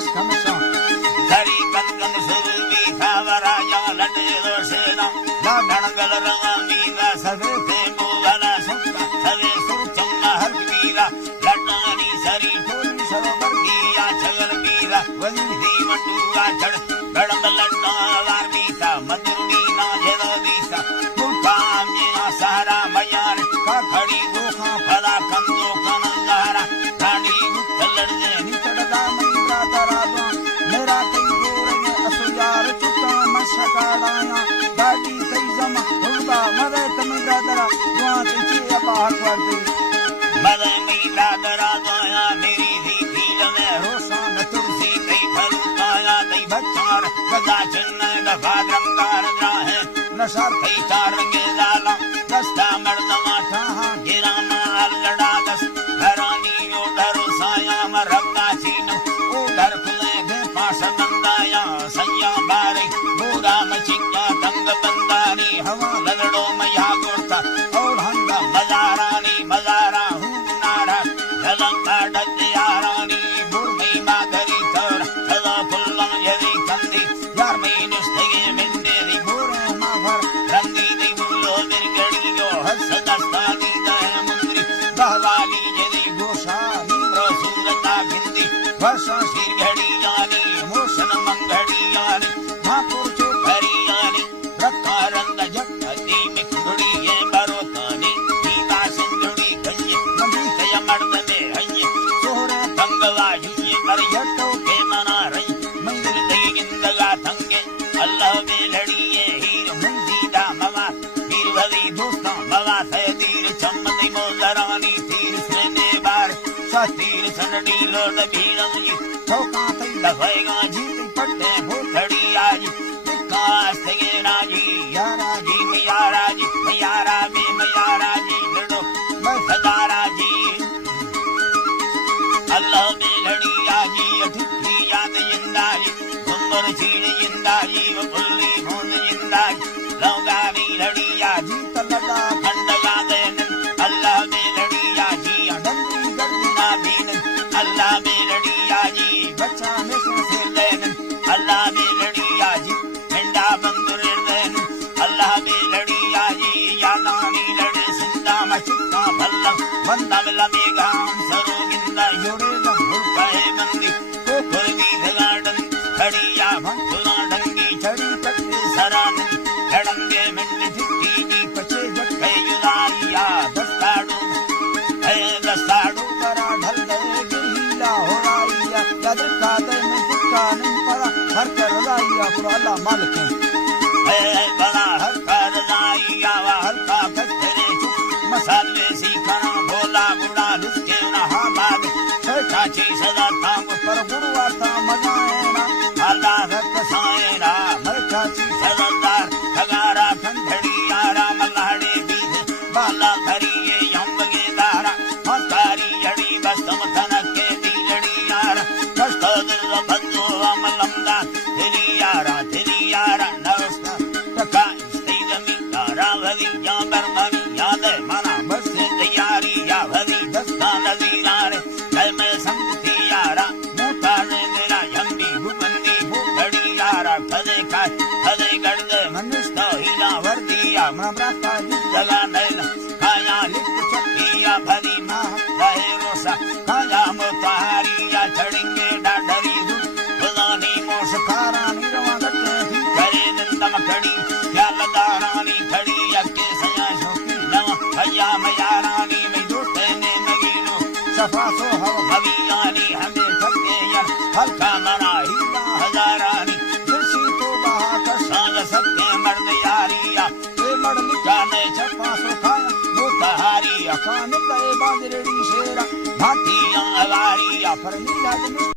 बस हमेशा धरी कनकन सुरवी खावरा या लटे रोशेना लाडण गल रवानी गा सवे थे मोगला सुक्का सवे सुरचंगा हर वीरा लटानी सरी थोड़ी सरोवर गिया छगल वीरा वनी दी मंडूगा चढ़ गड़म लट्टा वारमीसा मधुरनी ना जेरो दीसा मुकाम ये सहारा मयान का खड़ी गोखा फला कंदो कनंगारा ठाडी कलड़ जे निचड़दा मंद्रा दरादो मेरा कई गोरे असुयार चुका मसकाड़ाया दादी कई जमा हुलबा मरे तमिरा दरा दुआ तिची अबा हकवर दी मरे मीला दरा दोया मेरी धी जमे रोसान तुलसी कई फलुताया कई बच्चार गजा चिन्ह दफा रंगार जाहे नशर कई चार रंगे लाला दस्ता मर्दमा ठाहा गिरा माल लड़ा दस घरानी उधर साया मरबा चीनो उधर खुले घे पास बंदाया सैया बारे पूरा मचिका तंग बंदानी हवा लड़ो मैया गोरता और हंगा मजारानी मजारा हूँ नारा ललंगा डयारानी बुरमी माधरी थोड़ा थला फुल्ला यदि कंदी यार में निष्ठे मिंदे दी बुरे माफर रंगी दी बुलो दिरगड़ी जो हस दस्तानी दह मुंदरी बहवाली यदि गोशा नीरो सूरता गिंदी वर्षा सिर घड़ी जानी मोशन मंगड़ी जानी महापुर चो घड़ी जानी रक्का रंग जगती में खुड़ी ये बरोतानी दीवा सिंधुड़ी गंजे मंदी कया मर्द में हंजे सोहरे तंगवा युजे पर यट्टो के मना रही मंदिर दई गिंदगा तंगे अल्लाह में लड़िए हीर मुंजीदा मवा हीर भली दोस्ता मवा थे तीर चमदी मोजरानी तीर सेने बार तीर सनडी लोड भीड़ंगी ठोका तई लफेगा जीती पट्टे भूखड़ी आज विकास थे राजी यारा जी मियारा जी मियारा में मियारा जी लड़ो बसदारा जी अल्लाह में लड़ी आजी अठुकी याद जिंदाजी घुंगर छीड़ जिंदाजी बुल्ली भून जिंदाजी लौगारी लड़ी आजी तलदा खंड याद अल्लाह में लड़ी आजी डंडी गर्दना दीन अल्लाह में लड़ी आजी बच्चा में सिर देन अल्लाह में लड़ी आजी पिंडा बंदर देन अल्लाह में लड़ी आजी यादानी लड़े सिंधा मचिका भल्ला बंदा मिला मेघाम सरो गिंदा योड़े हुलका है बंदी को खुरगी धगाड़न खड़िया भंगुला डंगी छड़ी कट्टे सरानन खड़ंगे मिल ठिकी जी पचे जट्टे युदारिया दस्ताड़ू दस्ताड़ू करा ढल गए गिरहीला हो राइया याद कादे में दिक्का नहीं पड़ा हर कर राइया कुल अल्लाह मालिक है बड़ा हर कर राइया वा हल्का कचरे चुप मसाले सीखना भोला गुड़ा लुस्के ना हाबाद छोटा ची सदा तांग पर गुरुवार ता मजाएना अल्लाह रख साएना मरखा ची सदादार खगारा खंडड़ी यारा मल्हाड़े बीज बाला घरिए यंबगे दारा मस्तारी जड़ी बस्तम थनक के बीजड़ी यारा कस्तो दिल बंदो अमलमदा तिली यारा नरस्ता टका स्तेजमी यारा भली या बरमनी याद मना बस तैयारी या भली दस्ता नजीरारे कल में संगती यारा मोटा ने मेरा यम्बी भूबंदी भूखड़ी यारा खदे खाए खदे गड़दे मनुष्य हीरा वर्दिया मब्राता जगा नैला खाया लिख चक्किया भली माँ रहे रोसा खाया मोतारिया चढ़ेंगे डाडरी दूध खुदानी मोश खारानी रवा गट्टे थी करे निंदम खड़ी ख्याल दारानी खड़ी यक्के सया शोकी नवा भैया मैया रानी में जोटे ने नगीनो सफा सो हव भवियानी हमें थके यार हल्का मना हीरा हजारानी दिलसी तो बहा कर सांग सबके मर्द यारिया ए मर्द निकाने छपा सो खाया मोताहारिया खान गए बाजरेड़ी शेरा भातिया हवारिया पर नीला